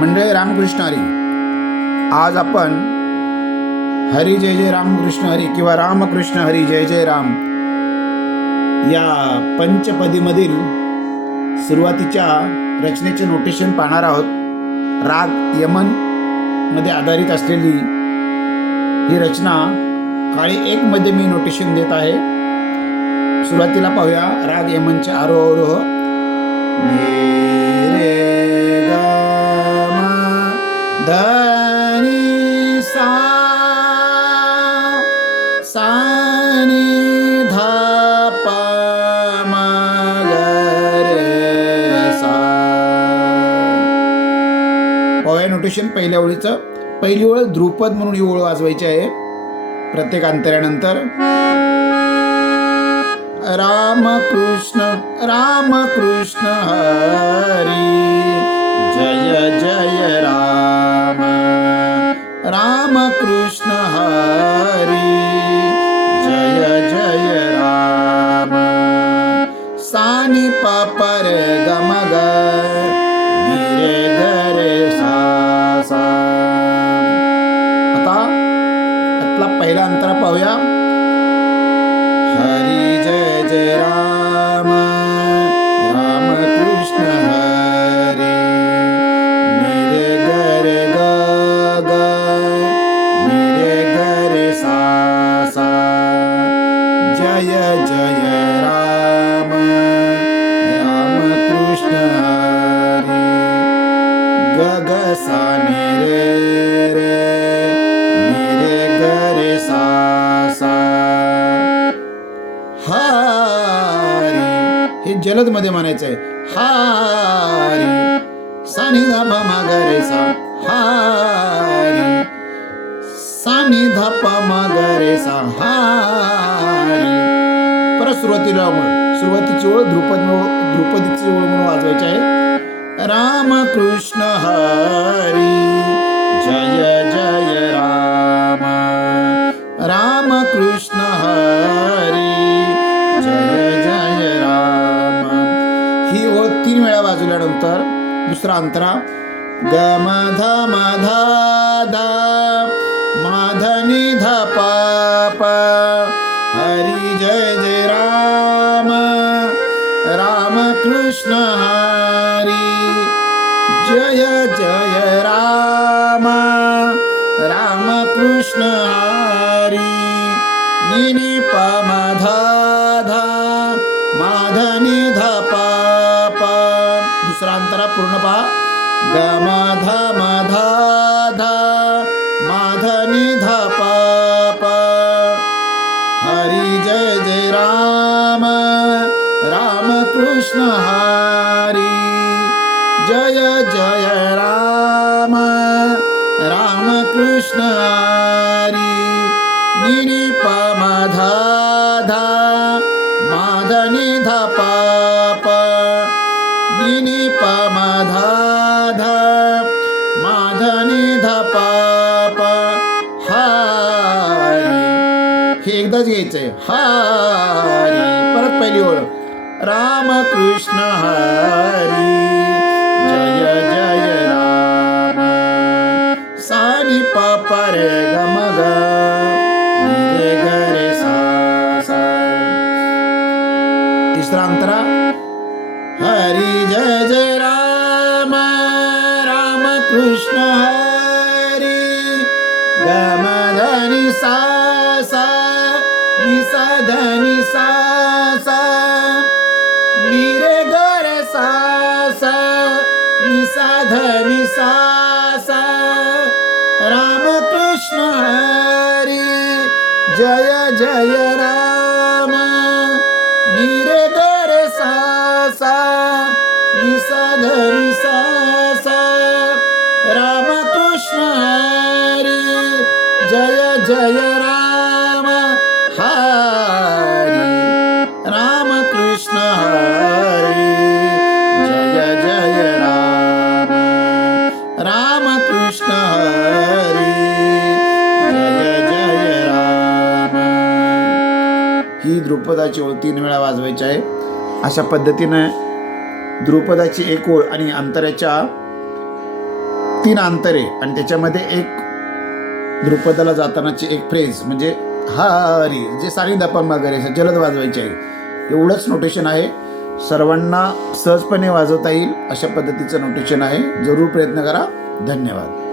मंडळी रामकृष्ण हरी. आज आपण हरी जय जय रामकृष्ण हरी किंवा रामकृष्ण हरी जय जय राम या पंचपदीमधील सुरुवातीच्या रचनेचे नोटेशन पाहणार आहोत. राग यमन मध्ये आधारित असलेली ही रचना काळी 1 मध्ये मी नोटेशन देत आहे. सुरुवातीला पाहूया राग यमनचे आरोह अवरोह. धनी सा सा नि धा पा म ग रे सा. पाहूया नोटेशन पहिल्या ओळीचं. पहिली ओळ ध्रुपद म्हणून ही ओळ वाजवायची आहे. प्रत्येक अंतरानंतर रामकृष्ण रामकृष्ण हरी जय जय राम रामकृष्ण हरी जय जय राम. सानी पापर गम ग रे ग रे सा सा. आता यातला पहिला अंतरा पाहूया. हरी जय जय राम रामकृष्ण हरी मेरे गरे ग ग मेरे गरे सा सा. जय जय राम रामकृष्ण हरी ग ग सा मेरे रे मेरे गरे सा सा. हारी हे जलद मध्ये म्हणायचं आहे. हारी सानी धा पा मा ग रे सा. हारी सानी धा पा मा ग रे सा. हारी. परत सुरुवातीची ओळ ध्रुपदीची ओळ म्हणून वाजवायची आहे. रामकृष्ण हरी जय जय राम रामकृष्ण हरी जय जय राम. ही ओळ 3 वेळा वाजवल्यानंतर दुसरा अंतरा ग म ध म ध ध मा ध नि ध प प. हरी जय जय राम रामकृष्ण हरी जय जय राम रामकृष्ण हरी नि नि प म ध ध मा ध नि ध प प. दुसरा अंतरा पूर्ण पहा. ग म ध म ध ध मा ध नि ध प प. हरी जय जय राम रामकृष्ण हरी जय जय राम रामकृष्ण हरी नि नि प म ध ध मा ध नि ध प प. नि नि प म ध ध मा ध नि ध प प. हारी हे एकदाच घ्यायचंय. हारी. परत पहिली ओळ रामकृष्ण हरी जय जय राम सानी पापा रे ग म ग रे ग रे सा सा. तिसरा अंतरा हरी जय जय राम रामकृष्ण हरी ग म ध नि सा सा नि सा ध नि सा सा नि रे ग रे सा सा नि सा ध नि सा सा. रामकृष्ण हरी जय जय राम नि रे ग रे सा सा नि सा ध नि सा सा. रामकृष्ण हरी जय जय राम. हरी रामकृष्ण हरी जय जय राम रामकृष्ण हरी जय जय राम. ही ध्रुपदाची ओळ 3 वेळा वाजवायची आहे. अशा पद्धतीने ध्रुपदाची एक ओळ आणि अंतराच्या तीन अंतरे आणि त्याच्यामध्ये एक द्रुपदाला जातानाची एक फ्रेज म्हणजे हरी, जे सारी दपम वगैरे जलद वाजवायची आहे, एवढंच नोटेशन आहे. सर्वांना सहजपणे वाजवता येईल अशा पद्धतीचं नोटेशन आहे. जरूर प्रयत्न करा. धन्यवाद.